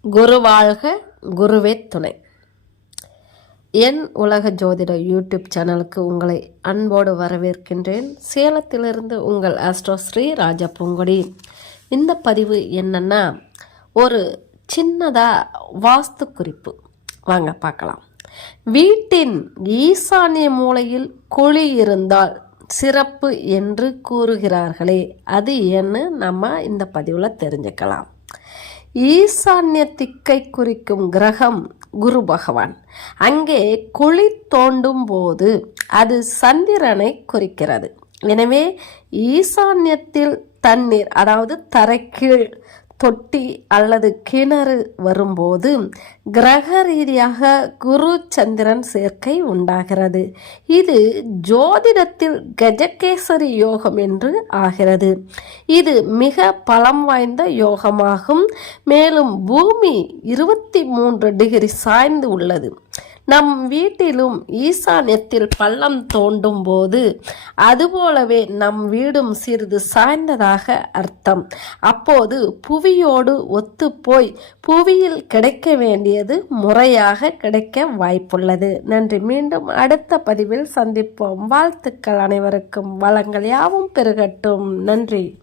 குரு வாழ்க குருவே துணை. என் உலக ஜோதிட யூடியூப் சேனலுக்கு உங்களை அன்போடு வரவேற்கின்றேன். சேலத்திலிருந்து உங்கள் ஆஸ்ட்ரோ ஸ்ரீ ராஜா பூங்கொடி. இந்த பதிவு என்னன்னா ஒரு சின்னதாக வாஸ்து குறிப்பு. வாங்க பார்க்கலாம். வீட்டின் ஈசானிய மூலையில் குழி இருந்தால் சிறப்பு என்று கூறுகிறார்களே. அது என்ன? நம்ம இந்த பதிவில் தெரிஞ்சுக்கலாம். ஈசான்ய திக்கை குறிக்கும் கிரகம் குரு பகவான். அங்கே குழி தோண்டும் போது அது சந்திரனை குறிக்கிறது. எனவே ஈசான்யத்தில் தண்ணீர் அதாவது தரைக்கீழ் தொட்டி அல்லது கிணறு வரும்போது கிரக ரீதியாக குரு சந்திரன் சேர்க்கை உண்டாகிறது. இது ஜோதிடத்தில் கஜகேசரி யோகம் என்று ஆகிறது. இது மிக பலம் வாய்ந்த யோகமாகும். மேலும் பூமி இருபத்தி மூன்று டிகிரி சாய்ந்து உள்ளது. நம் வீட்டிலும் ஈசான்யத்தில் பள்ளம் தோண்டும் போது அதுபோலவே நம் வீடும் சிறிது சாய்ந்ததாக அர்த்தம். அப்போது புவியோடு ஒத்துப்போய் புவியில் கிடைக்க வேண்டியது முறையாக கிடைக்க வாய்ப்புள்ளது. நன்றி. மீண்டும் அடுத்த பதிவில் சந்திப்போம். வாழ்த்துக்கள் அனைவருக்கும். வளங்கள் யாவும் பெருகட்டும். நன்றி.